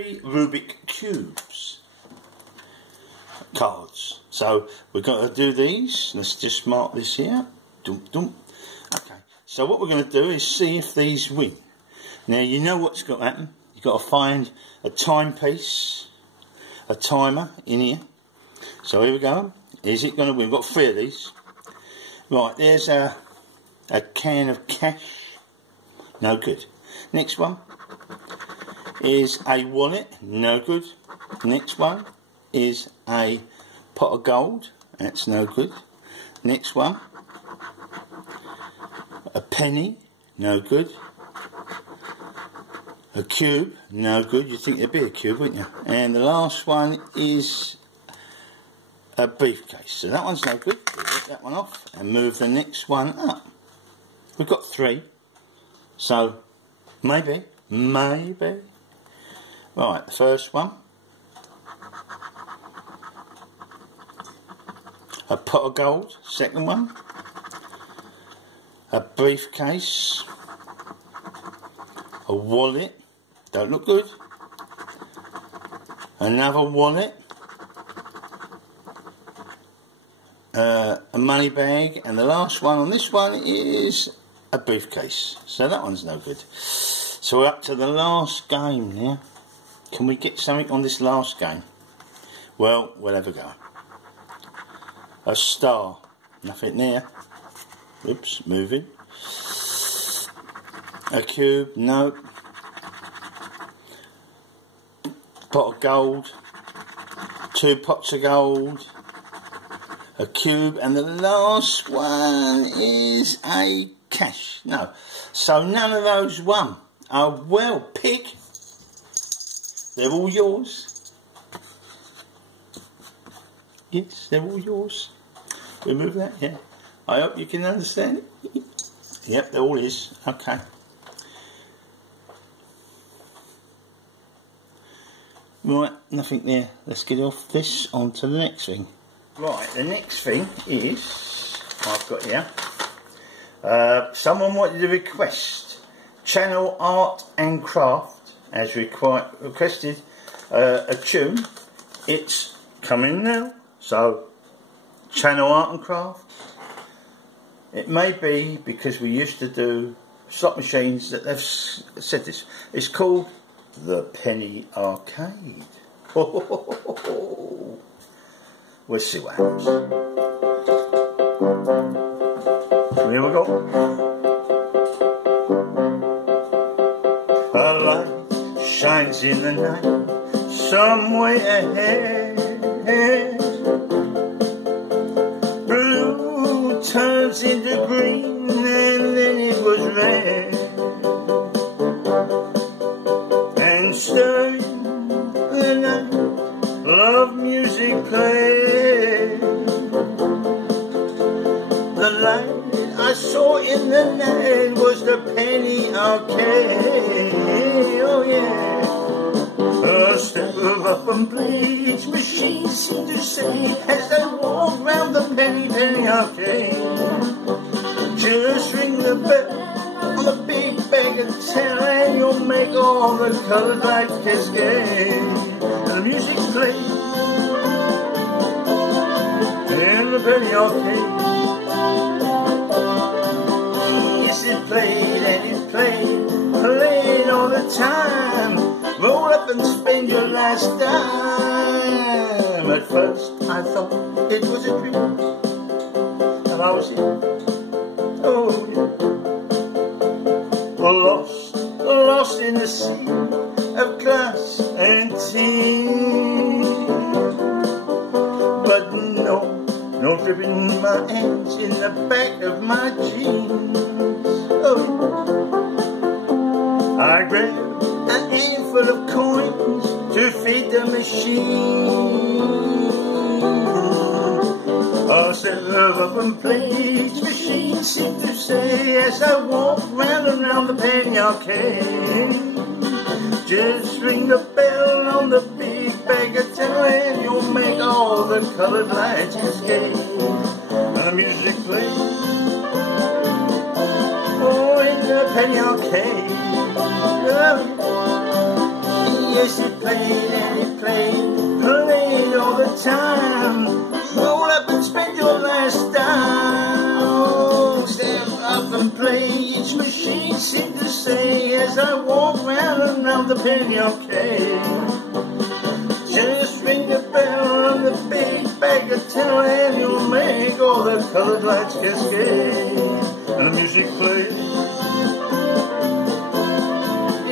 3 Rubik cubes cards. So we're going to do these. Let's just mark this here. Dum, dum. Okay, so what we're going to do is see if these win. Now you know what's got to happen. You've got to find a timepiece, a timer in here. So here we go. Is it going to win? We've got 3 of these. Right, there's a can of cash. No good. Next one is a wallet. No good. Next one is a pot of gold. That's no good. Next one, a penny. No good. A cube. No good. You'd think there'd be a cube, wouldn't you? And the last one is a briefcase. So that one's no good. We'll get that one off and move the next one up. We've got 3. So maybe. Right, the first one. A pot of gold. Second one. A briefcase. A wallet. Don't look good. Another wallet. A money bag, and the last one on this one is a briefcase. So that one's no good. So we're up to the last game now. Can we get something on this last game? Well, we'll have a go. A star. Nothing there. Oops, moving. A cube. No. Pot of gold. 2 pots of gold. A cube, and the last one is a cash. No. So none of those won. Oh well, pig. They're all yours. Yes, they're all yours. Remove that, yeah. I hope you can understand it. Yep, they're all his. Okay. Right, nothing there. Let's get off this onto the next thing. Right, the next thing is, I've got here, someone wanted to request Channel Art and Craft as requested a tune. It's coming now. So, Channel Art and Craft. It may be because we used to do slot machines that they've said this. It's called the Penny Arcade. We'll see what happens. Here we go. A light shines in the night, somewhere ahead. Blue turns into green, and then it was red. And stirring the night, love music played. The light I saw in the night was the Penny Arcade. Oh yeah. A step up and play, each machine seemed to say as they walk round the penny arcade. Just ring the bell on the big bag of town, and you'll make all the coloured lights cascade. And the music plays in the penny arcade. Yes, it played and it played all the time. Roll up and spend your last dime. At first I thought it was a dream, and I was here, oh yeah, lost in the sea of glass and tin. But no dripping my hands in the back of my jeans. Oh yeah. I grabbed an handful of coins to feed the machine. I said, love up and play, each machine seemed to say as I walked round and round the penny arcade. Just ring the bell on the big bag of town, and you'll make all the coloured lights cascade. And the music plays, oh, in the penny arcade. Oh, Yes, he played and he played all the time. Roll up and spend your last dime. Oh, stand up and play, each machine seemed to say, as I walk round and round the penny arcade. Just ring the bell on the big bag of town and you'll make all the coloured lights cascade. And the music plays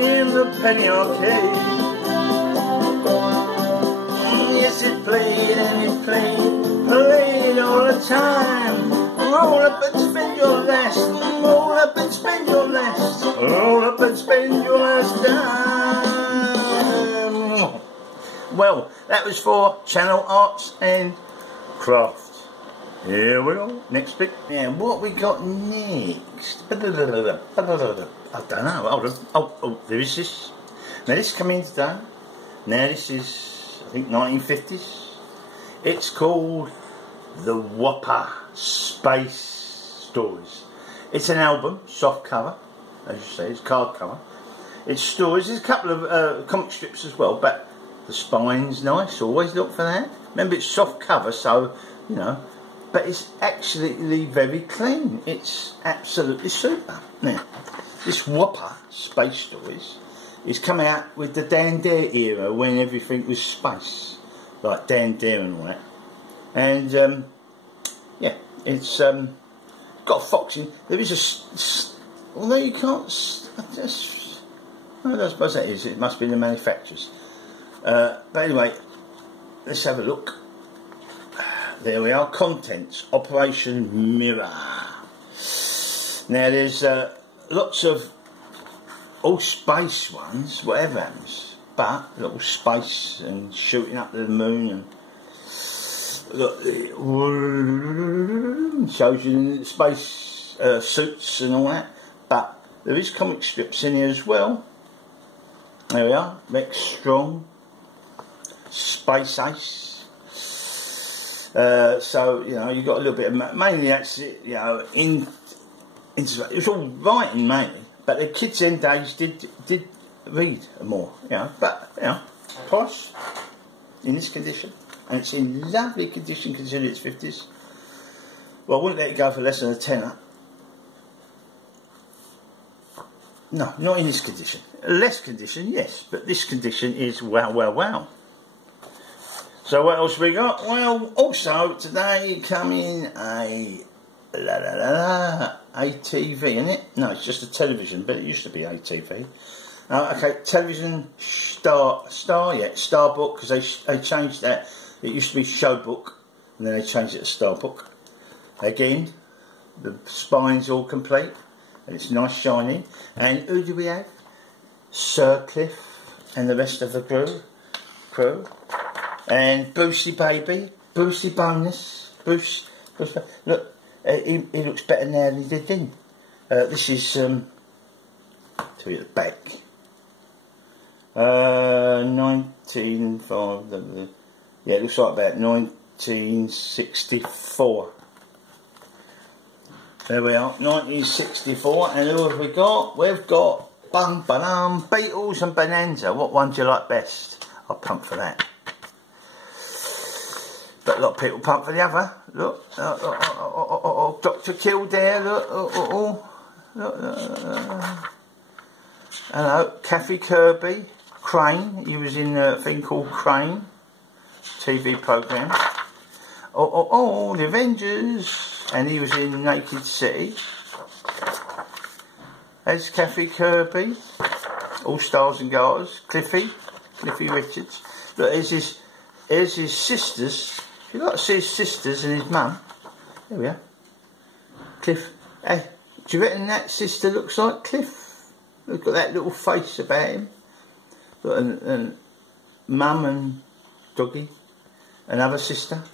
in the penny arcade. Yes, it played and it played all the time. Roll up and spend your last, roll up and spend your last, roll up and spend your last dime. Well, that was for Channel Arts and Craft. Here we go, next bit. Now, what we got next? I don't know, hold on. Oh, there is this. Now, this came in today. Now, this is, I think, 1950s. It's called The Whopper Space Stories. It's an album, soft cover, as you say, it's card cover. It's stories, there's a couple of comic strips as well, but the spine's nice, always look for that. Remember, it's soft cover, so, you know, but it's actually very clean. It's absolutely super. Now, this Whopper Space Stories is coming out with the Dan Dare era when everything was space, like Dan Dare and all that. And yeah, it's got a fox in. There is a, although you can't, I don't suppose that is. It must be the manufacturers. But anyway, let's have a look. There we are. Contents: Operation Mirror. Now there's lots of all space ones, whatever happens, but little space and shooting up to the moon and look, shows you the space suits and all that. But there is comic strips in here as well. There we are. Rex Strong, Space Ace. So you know, you got a little bit of mainly that's it. You know, it was all writing mainly, but the kids in days did read more. You know, but you know, price in this condition, and it's in lovely condition considering it's 50s. Well, I wouldn't let it go for less than a tenner. No, not in this condition. Less condition, yes, but this condition is wow, wow, wow. So what else we got? Well, also today coming a ATV, isn't it? No, it's just a television, but it used to be ATV. Okay, television Star Book, because they changed that. It used to be Show Book, and then they changed it to Star Book. Again, the spine's all complete, and it's nice shiny. And who do we have? Sir Cliff and the rest of the crew. And Brucey Baby, Brucey Bonus, Bruce look, he looks better now than he did then. This is, tell you at the back, 1905, yeah, it looks like about 1964. There we are, 1964, and who have we got? We've got Beatles and Bonanza. What one do you like best? I'll pump for that. But a lot of people pump for the other. Look, Dr. Kildare, look, hello, Kathy Kirby, Crane, he was in a thing called Crane, TV programme. The Avengers, and he was in Naked City. There's Kathy Kirby, All Stars and Garters, Cliffy Richards. Look, here's his sisters. If you'd like to see his sisters and his mum, there we are. Cliff. Hey, do you reckon that sister looks like Cliff? Look at that little face about him. Look, and mum and doggy, another sister.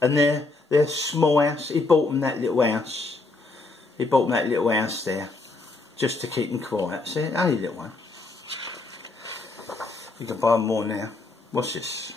And their small house. He bought them that little house. He bought them that little house there, just to keep them quiet. See, only a little one. You can buy more now. What's this?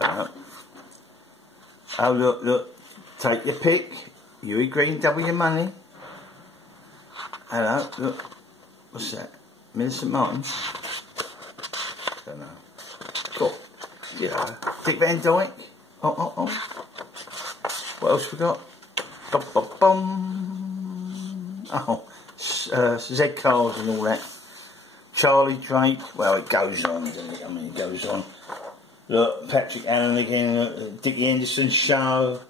Don't know. Oh, look. Take your pick. Huey Green, double your money. Hello, look. What's that? Millicent Martin. Dick Van Dyke. Oh. What else we got? Bum. Oh, Z-Cars and all that. Charlie Drake. Well, it goes on, doesn't it? I mean, it goes on. Look, Patrick Allen again. Look, Dickie Henderson show.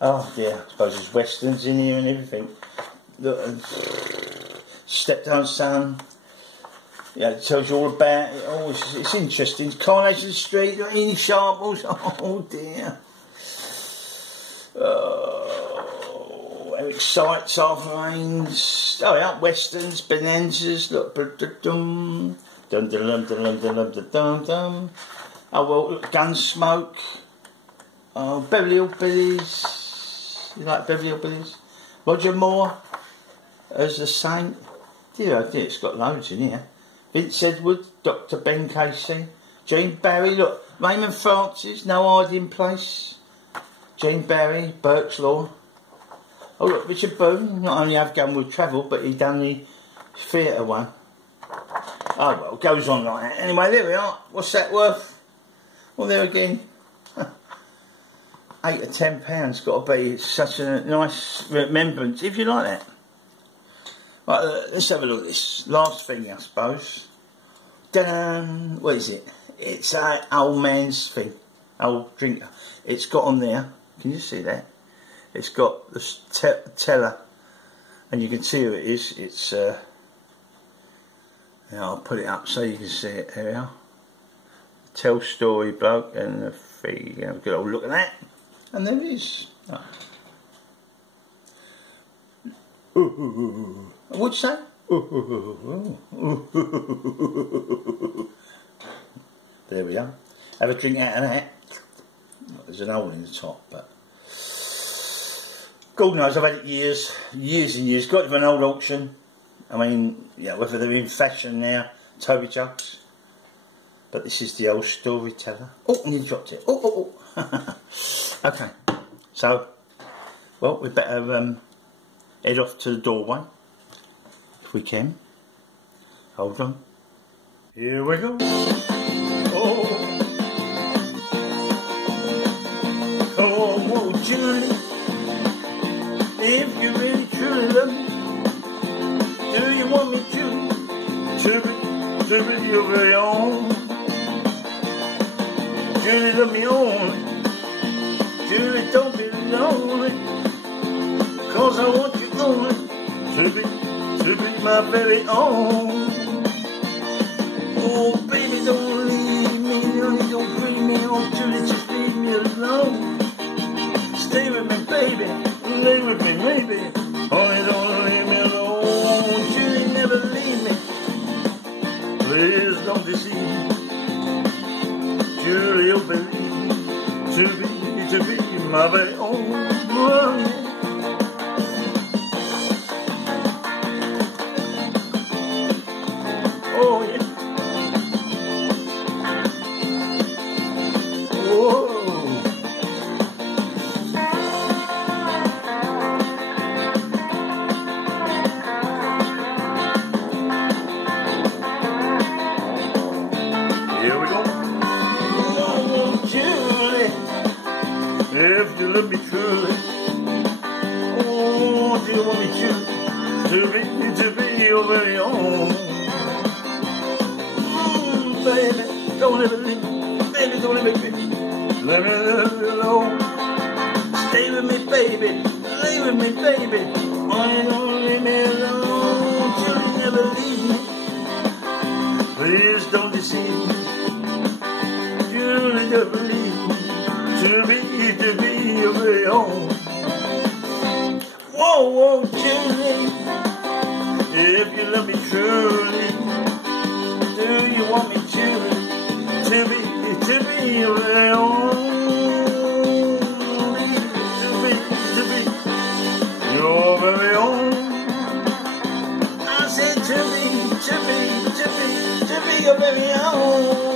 Oh dear, I suppose there's westerns in here and everything. Look, Steptoe Son. Yeah, it tells you all about it. Oh, it's interesting. Coronation Street, any shambles. Oh dear. Oh, Eric Sykes, Arthur Haynes. Oh yeah, westerns, bonanzas. Look, dum dum dum dum dum dum dum. Oh well, look, Gunsmoke. Oh, Beverly Hillbillies. You like Beverly Hillbillies? Roger Moore as the Saint. Dear oh dear, it's got loads in here. Vince Edward, Dr. Ben Casey, Jane Barry, look, Raymond Francis, No Hiding Place, Jane Barry, Burke's Law. Oh look, Richard Boone, not only have Gunwood Travel, but he done the theatre one. Oh well, goes on like that. Anyway, there we are. What's that worth? Well, there again. £8 or £10, got to be such a nice remembrance, if you like that. Right, let's have a look at this. Last thing, I suppose. Ta-da! What is it? It's an old man's thing. Old drinker. It's got on there. Can you see that? It's got the teller. And you can see who it is. It's, now I'll put it up so you can see it. There we are. Tell story bloke and the fee. Have a good old look at that. And there it is. Oh. What'd you say? There we are. Have a drink out of that. There's an hole in the top, but God knows, I've had it years and years. Got it from an old auction. I mean, yeah, whether they're in fashion now, Toby Jugs. But this is the old storyteller. Oh, and you dropped it. Oh. Okay. So, well, we better head off to the doorway. If we can. Hold on. Here we go. Oh. Come on, Julie. If you really truly love me, do you want me to be your very own? Julie, love me only. Julie, don't be lonely. 'Cause I want you only to be my very own. Oh, baby, don't leave me, don't bring me home, Julie, just leave me alone. Stay with me, baby, lay with me, maybe. Honey, don't leave me alone. Julie, never leave me. Please don't deceive me. Julie, you'll believe to be my very own. Oh yeah. Whoa. Here we go. Oh, Julie, if you love me truly, oh, do you want me to be your very own? Baby, don't ever leave me. Baby, don't ever leave me. Let me love you alone. Stay with me, baby. Lay with me, baby. Why don't leave me alone? Julie, never leave me. Please don't deceive me. Julie, never leave me. To be your very own. Whoa, Julie. If you love me truly, do you want me to be your very own? To be your very own. I said to be your very own.